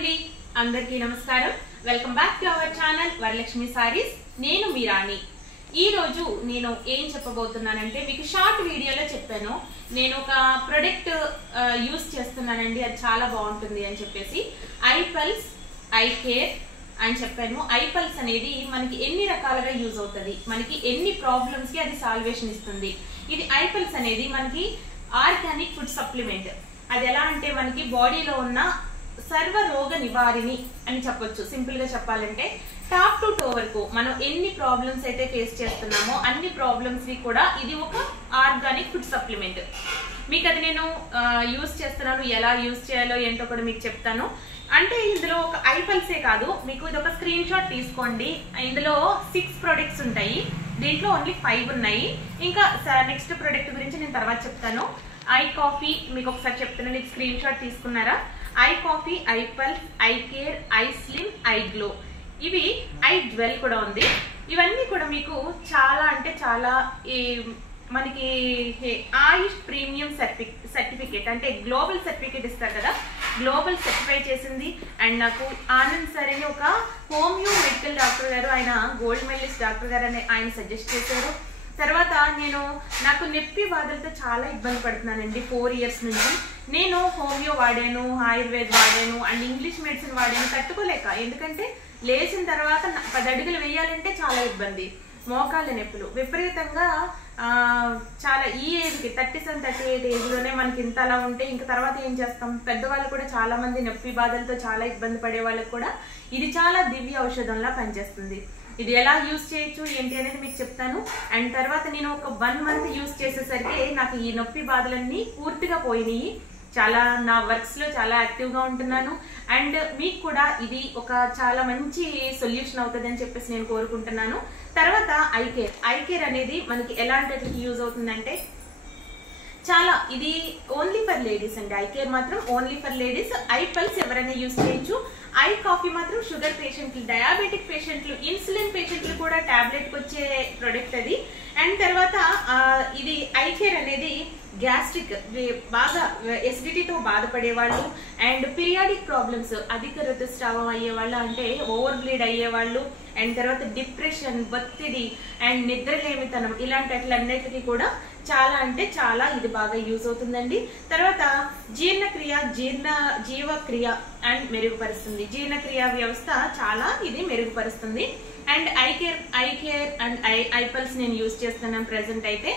అండి అందరికీ నమస్కారం welcome back to our channel Varalakshmi saris నేను మీ రాణి ఈ రోజు నేను ఏం చెప్పబోతున్నానంటే మీకు షార్ట్ వీడియోలో చెప్పాను నేను ఒక ప్రొడక్ట్ యూస్ చేస్తున్నానండి అది చాలా బాగుంటుంది అని చెప్పేసి ఐపల్స్ ఐ కేర్ అని చెప్పాను ఐపల్స్ అనేది మనకి ఎన్ని రకాలుగా యూజ్ అవుతుంది మనకి ఎన్ని ప్రాబ్లమ్స్ కి అది సాల్వేషన్ ఇస్తుంది ఇది ఐపల్స్ అనేది మనకి ఆర్గానిక్ ఫుడ్ సప్లిమెంట్ అది ఎలా అంటే మనకి బాడీలో ఉన్న సర్వ రోగ నివారిణి అని చెప్పొచ్చు సింపుల్ గా చెప్పాలంటే టాప్ టు టో వరకు మనం ఎన్ని ప్రాబ్లమ్స్ అయితే ఫేస్ చేస్తున్నామో అన్ని ప్రాబ్లమ్స్ కి కూడా ఇది ఒక ఆర్గానిక్ ఫుడ్ సప్లిమెంట్ మీకు అది నేను యూజ్ చేస్తున్నాను ఎలా యూజ్ చేయాలో ఏంటో కూడా మీకు చెప్తాను అంటే ఇందులో ఒక ఐపల్సే కాదు మీకు ఇది ఒక స్క్రీన్ షాట్ తీసుకోండి ఇందులో 6 ప్రొడక్ట్స్ ఉంటాయి దీంట్లో ఓన్లీ 5 ఉన్నాయి ఇంకా నెక్స్ట్ ప్రొడక్ట్ గురించి నేను తర్వాత చెప్తాను ఐ కాఫీ మీకు ఒకసారి చెప్తున్నాను స్క్రీన్ షాట్ తీసుకున్నారా I coffee ipulse I care I slim I glow ఇవి ఐ జ్వెల్ కూడా ఉంది ఇవన్నీ కూడా మీకు చాలా అంటే చాలా మనకి ఆయుష్ ప్రీమియం సర్టిఫికేట్ అంటే గ్లోబల్ సర్టిఫికేట్ ఇస్తారు కదా గ్లోబల్ సర్టిఫై చేసింది అండ్ నాకు ఆనంద్ సార్ అని ఒక హోమియో మెడికల్ డాక్టర్ గారు ఆయన గోల్డ్ మెడలిస్ట్ డాక్టర్ గారు అని ఆయన సజెస్ట్ చేశారు తర్వాత నాకు నొప్పి బాధలతో చాలా ఇబ్బంది పడుతున్నానండి 4 ఇయర్స్ నుంచి నేను హోమియో వాడాను ఆయుర్వేద్ వాడాను అండ్ ఇంగ్లీష్ మెడిసిన్ వాడాను తట్టుకోలేక ఎందుకంటే లేచిన తర్వాత 10 అడుగులు వేయాలంటే చాలా ఇబ్బంది మోకాళ్ళ నొప్పులు విపరీతంగా చాలా ఈ ఏజ్కి 37-38 ఏజ్లోనే మనకి ఇంత అలా ఉంటే ఇంకా తర్వాత ఏం చేస్తాం పెద్దవాళ్ళు కూడా చాలా మంది నొప్పి బాధలతో చాలా ఇబ్బంది పడే వాళ్ళకి కూడా ఇది చాలా దివ్య ఔషధంలా పనిచేస్తుంది ఇది ఎలా యూజ్ చేయొచ్చు ఏంటి అనేది మీకు చెప్తాను అండ్ తర్వాత నేను ఒక 1 మంత్ యూజ్ చేసేసరికి నాకు ఈ నొప్పి బాధలన్నీ పూర్తిగా పోయినాయి చాలా నా వర్క్స్ లో చాలా యాక్టివ్ గా ఉంటున్నాను అండ్ మీకు కూడా ఇది ఒక చాలా మంచి సొల్యూషన్ అవుతుంది అని చెప్పేసి నేను కోరుకుంటున్నాను తర్వాత ఐ కేర్ అనేది మనకి ఎలాంటి యూజ్ అవుతుందంటే చాలా ఇది ఓన్లీ ఫర్ లేడీస్ అండి ఐ కేర్ మాత్రం ఓన్లీ ఫర్ లేడీస్ ఐపల్స్ ఎవరైనా యూజ్ చేయొచ్చు ఐ కాఫీ మాత్రం షుగర్ పేషెంట్లు డయాబెటిక్ పేషెంట్లు ఇన్సులిన్ పేషెంట్లు కూడా టాబ్లెట్కి వచ్చే ప్రొడక్ట్ అది అండ్ తర్వాత ఇది ఐ కేర్ అనేది గ్యాస్ట్రిక్ బాగా ఎసిడిటీతో బాధపడే వాళ్ళు అండ్ పీరియాడిక్ ప్రాబ్లమ్స్ అధిక ఋతుస్రావం అయ్యే వాళ్ళు అంటే ఓవర్ బ్లీడ్ అయ్యే వాళ్ళు అండ్ తర్వాత డిప్రెషన్ ఒత్తిడి అండ్ నిద్రలేమితనం ఇలాంటి అట్లన్నిటికీ కూడా చాలా అంటే చాలా ఇది బాగా యూజ్ అవుతుందండి తర్వాత జీవక్రియ అండ్ మెరుగుపరుస్తుంది జీర్ణక్రియ వ్యవస్థ చాలా ఇది మెరుగుపరుస్తుంది అండ్ ఐ కేర్ అండ్ ఐపల్స్ నేను యూజ్ చేస్తున్నాను ప్రెసెంట్ అయితే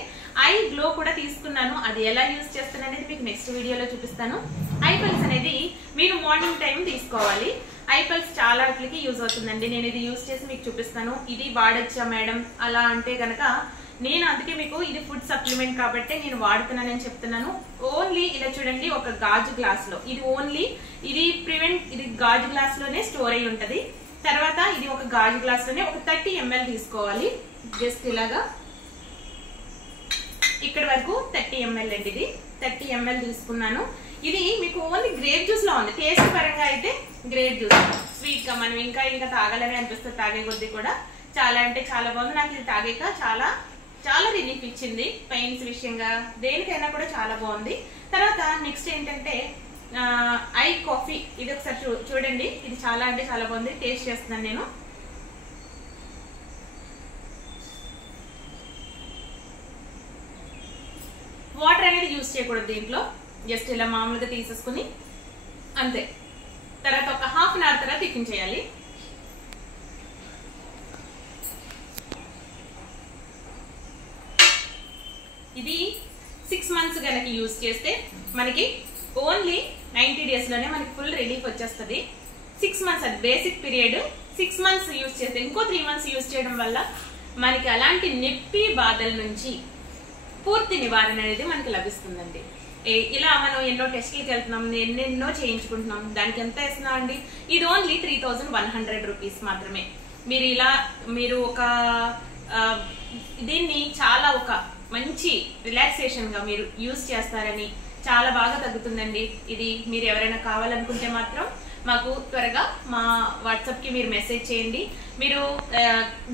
ఐ గ్లో కూడా తీసుకున్నాను అది ఎలా యూజ్ చేస్తాను అనేది మీకు నెక్స్ట్ వీడియోలో చూపిస్తాను ఐపల్స్ అనేది మీరు మార్నింగ్ టైం తీసుకోవాలి ఐపల్స్ చాలా వాటికి యూజ్ అవుతుందండి నేను ఇది యూజ్ చేసి మీకు చూపిస్తాను ఇది వాడొచ్చా మేడం అలా అంటే గనక నేను అందుకే మీకు ఇది ఫుడ్ సప్లిమెంట్ కాబట్టి నేను వాడుతున్నానని చెప్తున్నాను ఓన్లీ ఇలా చూడండి ఒక గాజు గ్లాస్ లో ఇది ఓన్లీ ఇది గాజు గ్లాస్ లోనే స్టోర్ అయి ఉంటది తర్వాత ఇది ఒక గాజు గ్లాస్ లోనే ఒక 30 ml తీసుకోవాలి జస్ట్ ఇలాగా ఇక్కడ వరకు 30 ml అండి ఇది 30 ml తీసుకున్నాను ఇది మీకు ఓన్లీ గ్రేప్ జ్యూస్ లో ఉంది టేస్ట్ పరంగా అయితే గ్రేప్ జ్యూస్ స్వీట్ గా మనం ఇంకా తాగాలని అనిపిస్తుంది తాగే కొద్దీ కూడా చాలా అంటే చాలా బాగుంది నాకు ఇది తాగాక చాలా రిలీఫ్ ఇచ్చింది పెయిన్స్ విషయంగా దేనికైనా కూడా చాలా బాగుంది తర్వాత నెక్స్ట్ ఏంటంటే ఐ కాఫీ ఇది ఒకసారి చూడండి ఇది చాలా అంటే చాలా బాగుంది టేస్ట్ చేస్తున్నాను నేను వాటర్ అనేది యూజ్ చేయకూడదు దీంట్లో జస్ట్ ఇలా మామూలుగా తీసేసుకుని అంతే తర్వాత ఒక ½ అన్ అవర్ తర్వాత టిఫిన్ చేయాలి ఇది 6 months కనుక యూజ్ చేస్తే మనకి ఓన్లీ 90 days లోనే మనకి ఫుల్ రిలీఫ్ వచ్చేస్తుంది 6 months అది బేసిక్ పీరియడ్ 6 months యూజ్ చేస్తే ఇంకో 3 months యూజ్ చేయడం వల్ల మనకి అలాంటి నొప్పి బాధల నుంచి పూర్తి నివారణ అనేది మనకి లభిస్తుందండి ఇలా మనం ఎన్నో టెస్ట్లకి వెళ్తున్నాం ఎన్నెన్నో చేయించుకుంటున్నాం దానికి ఎంత ఇస్తున్నాం అండి ఇది ఓన్లీ 3100 రూపీస్ మాత్రమే మీరు ఒక దీన్ని చాలా ఒక మంచి రిలాక్సేషన్ గా మీరు యూజ్ చేస్తారని చాలా బాగా తగ్గుతుందండి ఇది మీరు ఎవరైనా కావాలనుకుంటే మాత్రం మాకు త్వరగా మా వాట్సాప్ కి మీరు మెసేజ్ చేయండి మీరు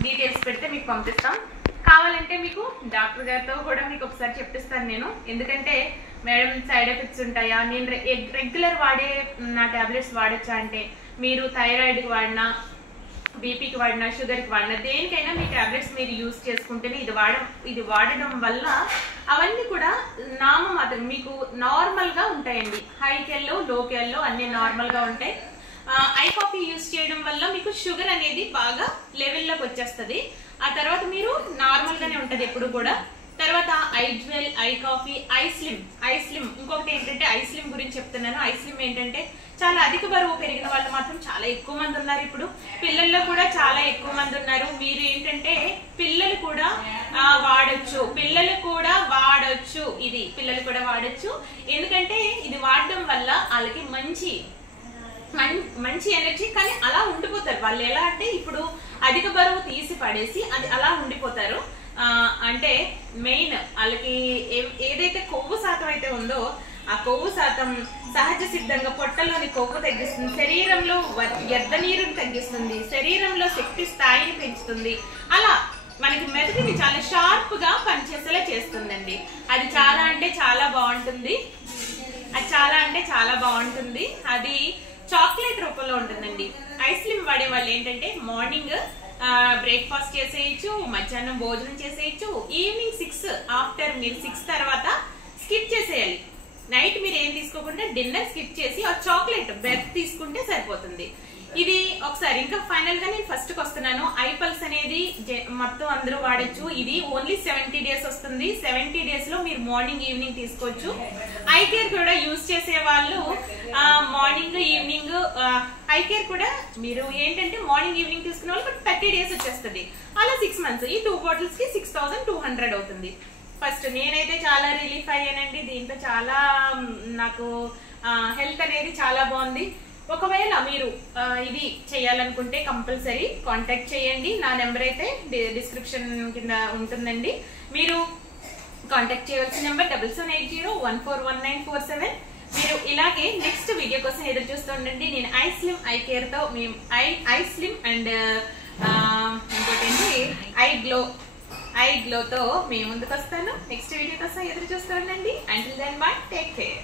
డీటెయిల్స్ పెడితే మీకు పంపిస్తాం కావాలంటే మీకు డాక్టర్ గారితో కూడా మీకు ఒకసారి చెప్పిస్తాను నేను ఎందుకంటే మేడం సైడ్ ఎఫెక్ట్స్ ఉంటాయా, నేను రెగ్యులర్ వాడే నా టాబ్లెట్స్ వాడచ్చా అంటే, మీరు థైరాయిడ్కి వాడినా, బీపీకి వాడినా, షుగర్కి వాడినా, దేనికైనా మీ టాబ్లెట్స్ మీరు యూజ్ చేసుకుంటేనే ఇది వాడడం వల్ల అవన్నీ కూడా నామమాత్రం మీకు నార్మల్గా ఉంటాయండి. హైకెల్లో లోకెల్లో అన్ని నార్మల్గా ఉంటాయి. ఐ కాఫీ యూజ్ చేయడం వల్ల మీకు షుగర్ అనేది బాగా లెవెల్లోకి వచ్చేస్తుంది. ఆ తర్వాత మీరు నార్మల్గానే ఉంటుంది ఎప్పుడు కూడా. తర్వాత I jewel, I coffee, I slim. ఇంకొకటి ఏంటంటే ఐ స్లిమ్ గురించి చెప్తున్నాను. ఐ స్లిమ్ ఏంటంటే చాలా అధిక బరువు పెరిగిన వాళ్ళు మాత్రం చాలా ఎక్కువ మంది ఉన్నారు. ఇప్పుడు పిల్లల్లో కూడా చాలా ఎక్కువ మంది ఉన్నారు. మీరు ఏంటంటే పిల్లలు కూడా వాడచ్చు. ఇది పిల్లలు కూడా వాడచ్చు. ఎందుకంటే ఇది వాడడం వల్ల వాళ్ళకి మంచి ఎనర్జీ, కానీ అలా ఉండిపోతారు వాళ్ళు. ఎలా అంటే ఇప్పుడు అధిక బరువు తీసి పడేసి అది అలా ఉండిపోతారు. అంటే మెయిన్ వాళ్ళకి ఏదైతే కొవ్వు శాతం అయితే ఉందో ఆ కొవ్వు శాతం సహజ సిద్ధంగా పొట్టలోని కొవ్వు తగ్గిస్తుంది, శరీరంలో వ్యర్థ నీరుని తగ్గిస్తుంది, శరీరంలో శక్తి స్థాయిని పెంచుతుంది. అలా మనకి మెదడుని చాలా షార్ప్ గా పనిచేసేలా చేస్తుందండి. అది చాలా అంటే చాలా బాగుంటుంది. అది చాక్లెట్ రూపంలో ఉంటుందండి. ఐస్ క్రీమ్ వాడే వాళ్ళు ఏంటంటే మార్నింగ్ బ్రేక్ఫాస్ట్ చేసేయచ్చు, మధ్యాహ్నం భోజనం చేసేయచ్చు, ఈవినింగ్ 6 ఆఫ్టర్ మీరు 6 తర్వాత స్కిప్ చేసేయాలి. నైట్ మీరు ఏం తీసుకోకుండా డిన్నర్ స్కిప్ చేసి ఆ చాక్లెట్ బ్రెడ్ తీసుకుంటే సరిపోతుంది. ఇది ఒకసారి ఇంకా ఫైనల్ గా నేను ఫస్ట్ కి వస్తున్నాను. ఐపల్స్ అనేది మొత్తం అందరూ వాడచ్చు. ఇది ఓన్లీ 70 days వస్తుంది. 70 days లో మీరు మార్నింగ్ ఈవినింగ్ తీసుకోవచ్చు. ఐ కేర్ కూడా యూజ్ చేసే వాళ్ళు మార్నింగ్ ఈవినింగ్ ఐ కేర్ కూడా మీరు ఏంటంటే మార్నింగ్ ఈవినింగ్ తీసుకునే వాళ్ళు 30 days వచ్చేస్తుంది. అలా 6 months. ఈ 2 bottles కి 6200 అవుతుంది. ఫస్ట్ నేనైతే చాలా రిలీఫ్ అయ్యానండి. దీంతో చాలా నాకు హెల్త్ అనేది చాలా బాగుంది. ఒకవేళ మీరు ఇది చేయాలనుకుంటే కంపల్సరీ కాంటాక్ట్ చేయండి. నా నెంబర్ అయితే డిస్క్రిప్షన్ కింద ఉంటుందండి. మీరు కాంటాక్ట్ చేయవలసిన నెంబర్ 7780141947. మీరు ఇలాగే నెక్స్ట్ వీడియో కోసం ఎదురు చూస్తూ ఉండండి. నేను ఐ కేర్ తో ఐ స్లిమ్ అండ్ ఇంకోటి ఐ గ్లో తో మేము ముందుకు వస్తాను. నెక్స్ట్ వీడియో కోసం ఎదురు చూస్తూ ఉండండి. Until then bye, take care.